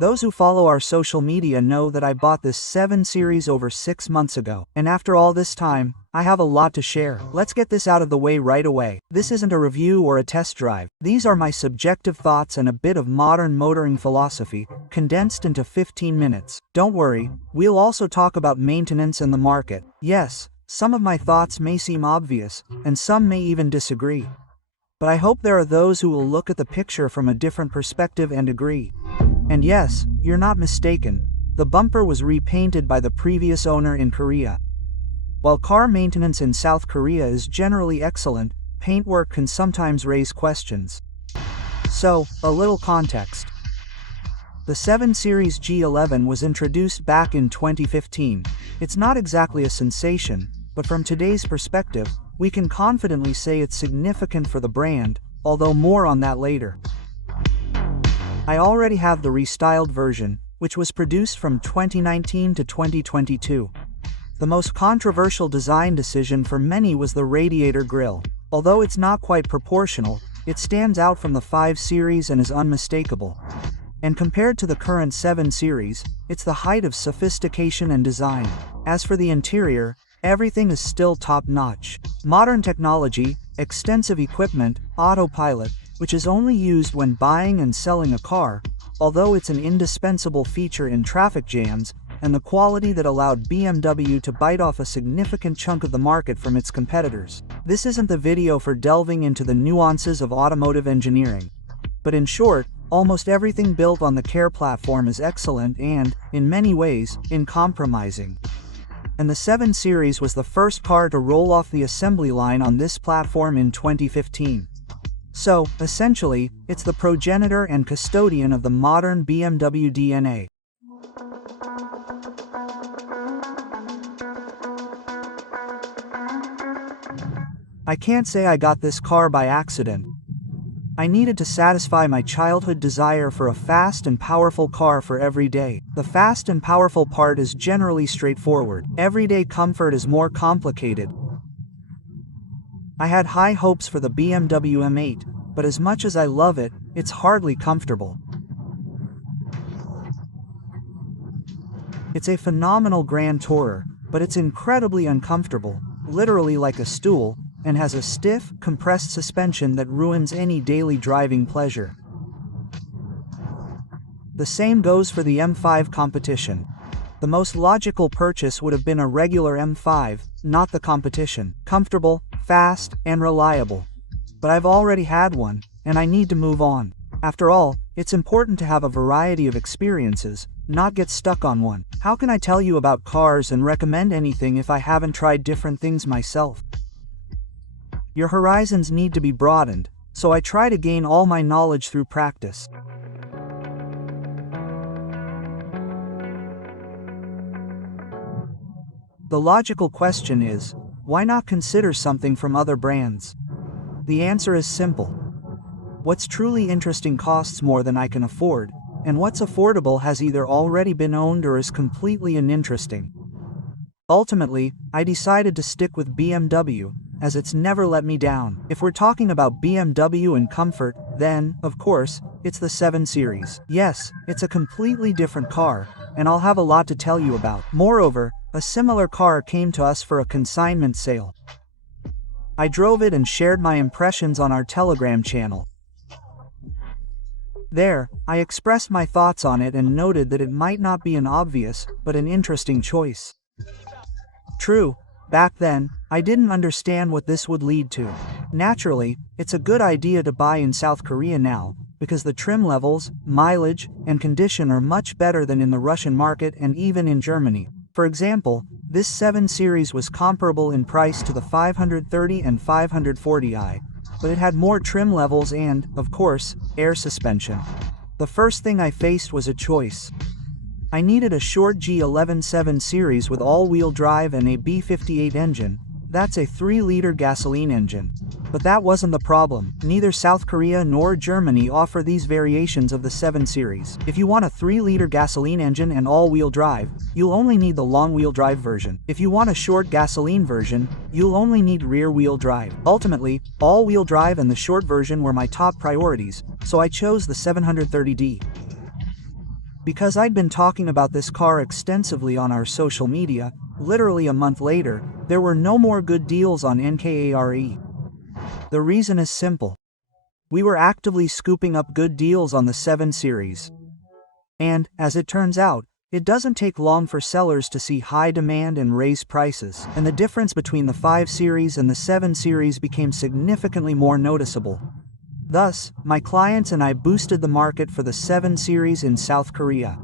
Those who follow our social media know that I bought this 7 Series over 6 months ago, and after all this time, I have a lot to share. Let's get this out of the way right away. This isn't a review or a test drive. These are my subjective thoughts and a bit of modern motoring philosophy, condensed into 15 minutes. Don't worry, we'll also talk about maintenance and the market. Yes, some of my thoughts may seem obvious, and some may even disagree. But I hope there are those who will look at the picture from a different perspective and agree. And yes, you're not mistaken, the bumper was repainted by the previous owner in Korea. While car maintenance in South Korea is generally excellent, paintwork can sometimes raise questions. So, a little context. The 7 Series G11 was introduced back in 2015. It's not exactly a sensation, but from today's perspective, we can confidently say it's significant for the brand, although more on that later. I already have the restyled version, which was produced from 2019 to 2022. The most controversial design decision for many was the radiator grille. Although it's not quite proportional, it stands out from the 5 Series and is unmistakable. And compared to the current 7 Series, it's the height of sophistication and design. As for the interior, everything is still top-notch. Modern technology, extensive equipment, autopilot, which is only used when buying and selling a car, although it's an indispensable feature in traffic jams, and the quality that allowed BMW to bite off a significant chunk of the market from its competitors. This isn't the video for delving into the nuances of automotive engineering. But in short, almost everything built on the Care platform is excellent and, in many ways, uncompromising. And the 7 Series was the first car to roll off the assembly line on this platform in 2015. So, essentially, it's the progenitor and custodian of the modern BMW DNA. I can't say I got this car by accident. I needed to satisfy my childhood desire for a fast and powerful car for every day. The fast and powerful part is generally straightforward. Everyday comfort is more complicated. I had high hopes for the BMW M8, but as much as I love it, it's hardly comfortable. It's a phenomenal Grand Tourer, but it's incredibly uncomfortable, literally like a stool, and has a stiff, compressed suspension that ruins any daily driving pleasure. The same goes for the M5 competition. The most logical purchase would have been a regular M5, not the competition. Comfortable, fast, and reliable. But I've already had one, and I need to move on. After all, it's important to have a variety of experiences, not get stuck on one. How can I tell you about cars and recommend anything if I haven't tried different things myself? Your horizons need to be broadened, so I try to gain all my knowledge through practice. The logical question is, why not consider something from other brands? The answer is simple. What's truly interesting costs more than I can afford, and what's affordable has either already been owned or is completely uninteresting. Ultimately, I decided to stick with BMW, as it's never let me down. If we're talking about BMW and comfort, then, of course, it's the 7 Series. Yes, it's a completely different car, and I'll have a lot to tell you about. Moreover, a similar car came to us for a consignment sale. I drove it and shared my impressions on our Telegram channel. There, I expressed my thoughts on it and noted that it might not be an obvious, but an interesting choice. True, back then, I didn't understand what this would lead to. Naturally, it's a good idea to buy in South Korea now, because the trim levels, mileage, and condition are much better than in the Russian market and even in Germany. For example, this 7 Series was comparable in price to the 530 and 540i, but it had more trim levels and, of course, air suspension. The first thing I faced was a choice. I needed a short G11 7 Series with all-wheel drive and a B58 engine. That's a 3-liter gasoline engine. But that wasn't the problem. Neither South Korea nor Germany offer these variations of the 7 Series. If you want a 3-liter gasoline engine and all-wheel drive, you'll only need the long-wheel drive version. If you want a short gasoline version, you'll only need rear-wheel drive. Ultimately, all-wheel drive and the short version were my top priorities, so I chose the 730D. Because I'd been talking about this car extensively on our social media, literally a month later, there were no more good deals on NKARE. The reason is simple. We were actively scooping up good deals on the 7 Series. And, as it turns out, it doesn't take long for sellers to see high demand and raise prices, and the difference between the 5 Series and the 7 Series became significantly more noticeable. Thus, my clients and I boosted the market for the 7 Series in South Korea.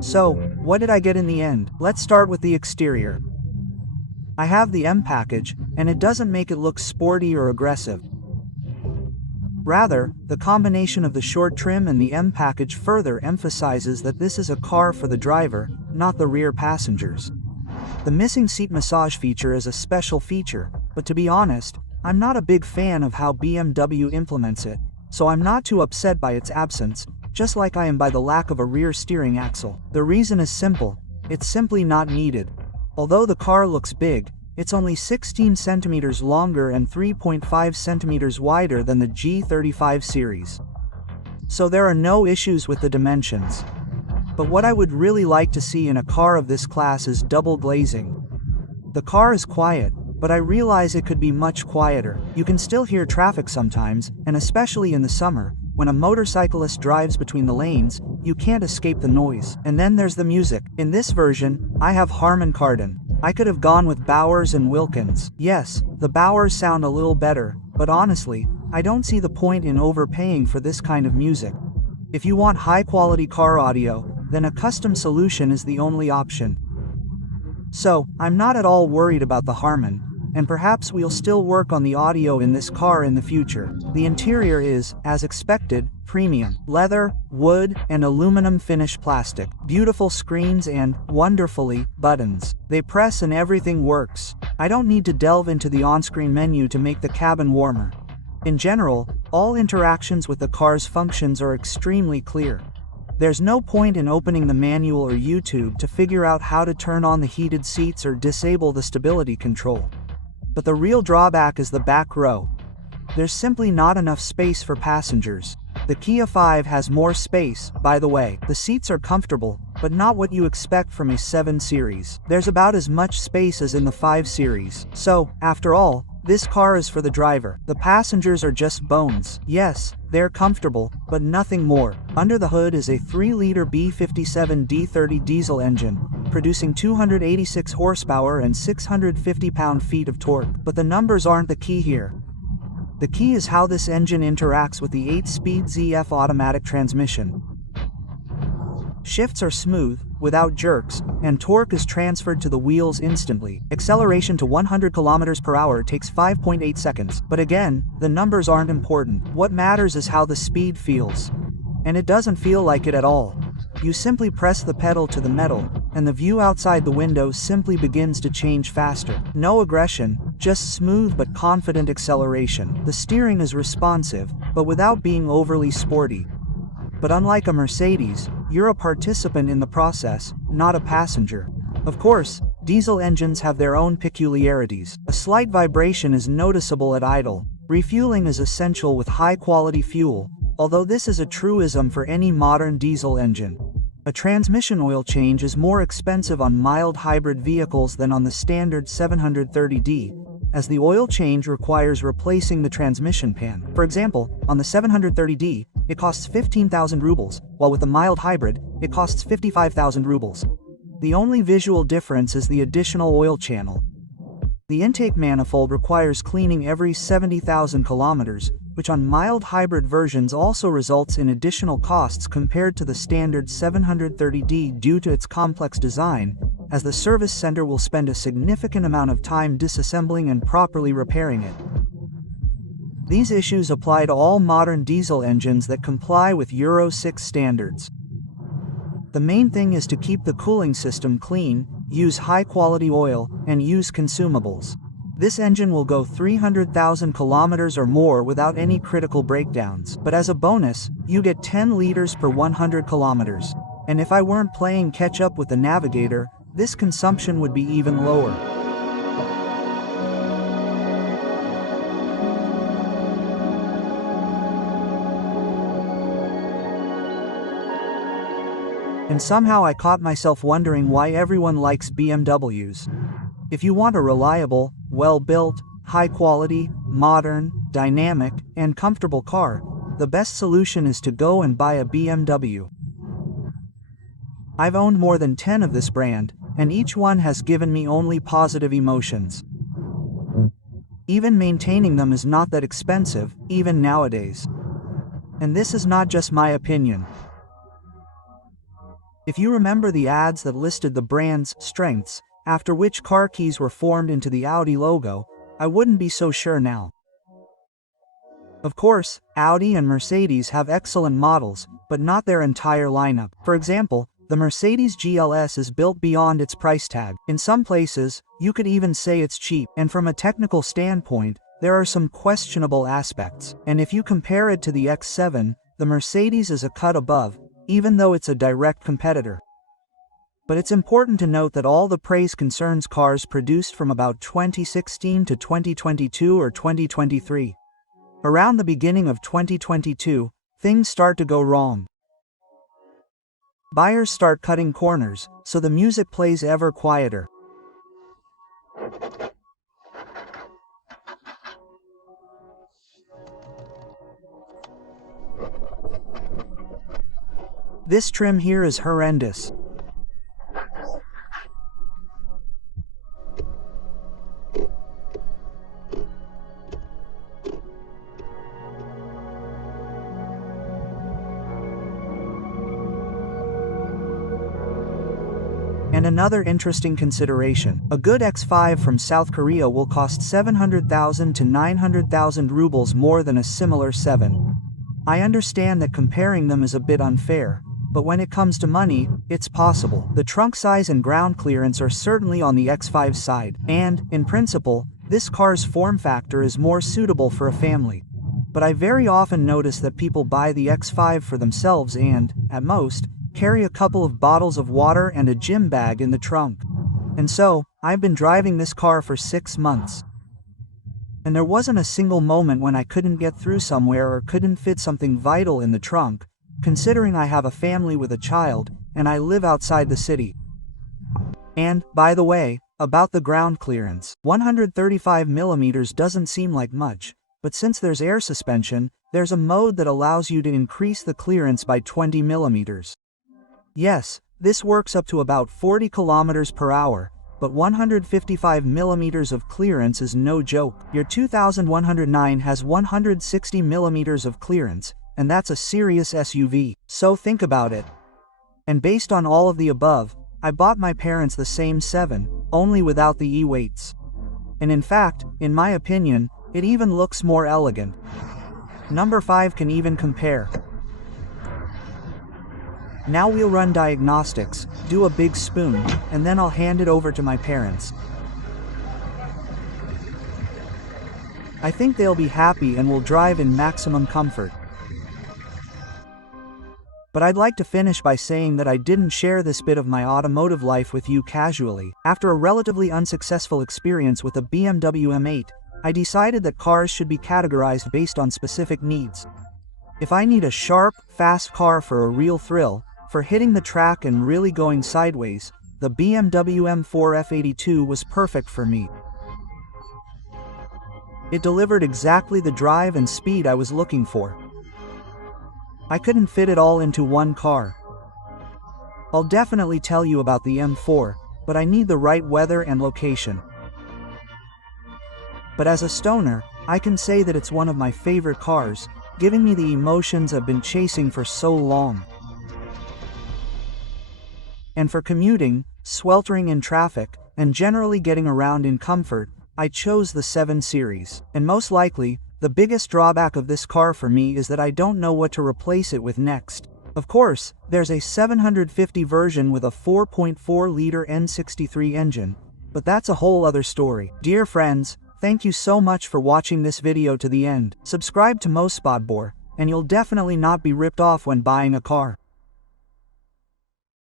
So, what did I get in the end? Let's start with the exterior. I have the M package, and it doesn't make it look sporty or aggressive. Rather, the combination of the short trim and the M package further emphasizes that this is a car for the driver, not the rear passengers. The missing seat massage feature is a special feature, but to be honest, I'm not a big fan of how BMW implements it, so I'm not too upset by its absence, just like I am by the lack of a rear steering axle. The reason is simple, it's simply not needed. Although the car looks big, it's only 16 centimeters longer and 3.5 centimeters wider than the G35 series. So there are no issues with the dimensions. But what I would really like to see in a car of this class is double glazing. The car is quiet, but I realize it could be much quieter. You can still hear traffic sometimes, and especially in the summer, when a motorcyclist drives between the lanes, you can't escape the noise. And then there's the music. In this version, I have Harman Kardon. I could have gone with Bowers and Wilkins. Yes, the Bowers sound a little better, but honestly, I don't see the point in overpaying for this kind of music. If you want high-quality car audio, then a custom solution is the only option. So, I'm not at all worried about the Harman, and perhaps we'll still work on the audio in this car in the future. The interior is, as expected, premium. Leather, wood, and aluminum finish plastic. Beautiful screens and, wonderfully, buttons. They press and everything works. I don't need to delve into the on-screen menu to make the cabin warmer. In general, all interactions with the car's functions are extremely clear. There's no point in opening the manual or YouTube to figure out how to turn on the heated seats or disable the stability control. But the real drawback is the back row. There's simply not enough space for passengers. The Kia 5 has more space, by the way. The seats are comfortable, but not what you expect from a 7 Series. There's about as much space as in the 5 Series. So, after all, this car is for the driver. The passengers are just bones. Yes, they're comfortable, but nothing more. Under the hood is a 3-liter B57 D30 diesel engine, producing 286 horsepower and 650 pound-feet of torque. But the numbers aren't the key here. The key is how this engine interacts with the 8-speed ZF automatic transmission. Shifts are smooth, without jerks, and torque is transferred to the wheels instantly. Acceleration to 100 km per hour takes 5.8 seconds. But again, the numbers aren't important. What matters is how the speed feels. And it doesn't feel like it at all. You simply press the pedal to the metal, and the view outside the window simply begins to change faster. No aggression, just smooth but confident acceleration. The steering is responsive, but without being overly sporty. But unlike a Mercedes, you're a participant in the process, not a passenger. Of course, diesel engines have their own peculiarities. A slight vibration is noticeable at idle. Refueling is essential with high-quality fuel, although this is a truism for any modern diesel engine. A transmission oil change is more expensive on mild hybrid vehicles than on the standard 730D, as the oil change requires replacing the transmission pan. For example, on the 730D, it costs 15,000 rubles, while with the mild hybrid, it costs 55,000 rubles. The only visual difference is the additional oil channel. The intake manifold requires cleaning every 70,000 kilometers, which on mild hybrid versions also results in additional costs compared to the standard 730D due to its complex design, as the service center will spend a significant amount of time disassembling and properly repairing it. These issues apply to all modern diesel engines that comply with Euro 6 standards. The main thing is to keep the cooling system clean, use high-quality oil, and use consumables. This engine will go 300,000 kilometers or more without any critical breakdowns. But as a bonus, you get 10 liters per 100 kilometers. And if I weren't playing catch-up with the Navigator, this consumption would be even lower. and somehow I caught myself wondering why everyone likes BMWs. If you want a reliable, well-built, high-quality, modern, dynamic, and comfortable car, the best solution is to go and buy a BMW. I've owned more than 10 of this brand, and each one has given me only positive emotions. Even maintaining them is not that expensive, even nowadays. And this is not just my opinion. If you remember the ads that listed the brand's strengths, after which car keys were formed into the Audi logo, I wouldn't be so sure now. Of course, Audi and Mercedes have excellent models, but not their entire lineup. For example, the Mercedes GLS is built beyond its price tag. In some places, you could even say it's cheap, and from a technical standpoint, there are some questionable aspects. And if you compare it to the X7, the Mercedes is a cut above, even though it's a direct competitor. But it's important to note that all the praise concerns cars produced from about 2016 to 2022 or 2023. Around the beginning of 2022, things start to go wrong. Buyers start cutting corners, so the music plays ever quieter. This trim here is horrendous. And another interesting consideration, a good X5 from South Korea will cost 700,000 to 900,000 rubles more than a similar 7. I understand that comparing them is a bit unfair, but when it comes to money, it's possible. The trunk size and ground clearance are certainly on the X5's side, and, in principle, this car's form factor is more suitable for a family. But I very often notice that people buy the X5 for themselves and, at most, carry a couple of bottles of water and a gym bag in the trunk. And so, I've been driving this car for 6 months. And there wasn't a single moment when I couldn't get through somewhere or couldn't fit something vital in the trunk, considering I have a family with a child, and I live outside the city. And, by the way, about the ground clearance, 135 mm doesn't seem like much, but since there's air suspension, there's a mode that allows you to increase the clearance by 20 mm. Yes, this works up to about 40 km per hour, but 155 mm of clearance is no joke. Your 2109 has 160 mm of clearance, and that's a serious SUV, so think about it. And based on all of the above, I bought my parents the same 7, only without the E-weights. And in fact, in my opinion, it even looks more elegant. Number 5 can even compare. Now we'll run diagnostics, do a big spoon, and then I'll hand it over to my parents. I think they'll be happy and will drive in maximum comfort. But I'd like to finish by saying that I didn't share this bit of my automotive life with you casually. After a relatively unsuccessful experience with a BMW M8, I decided that cars should be categorized based on specific needs. If I need a sharp, fast car for a real thrill, for hitting the track and really going sideways, the BMW M4 F82 was perfect for me. It delivered exactly the drive and speed I was looking for. I couldn't fit it all into one car. I'll definitely tell you about the M4, but I need the right weather and location. But as a stoner, I can say that it's one of my favorite cars, giving me the emotions I've been chasing for so long. And for commuting, sweltering in traffic, and generally getting around in comfort, I chose the 7 Series. And most likely, the biggest drawback of this car for me is that I don't know what to replace it with next. Of course, there's a 750 version with a 4.4-liter N63 engine, but that's a whole other story. Dear friends, thank you so much for watching this video to the end. Subscribe to Mospotbor, and you'll definitely not be ripped off when buying a car.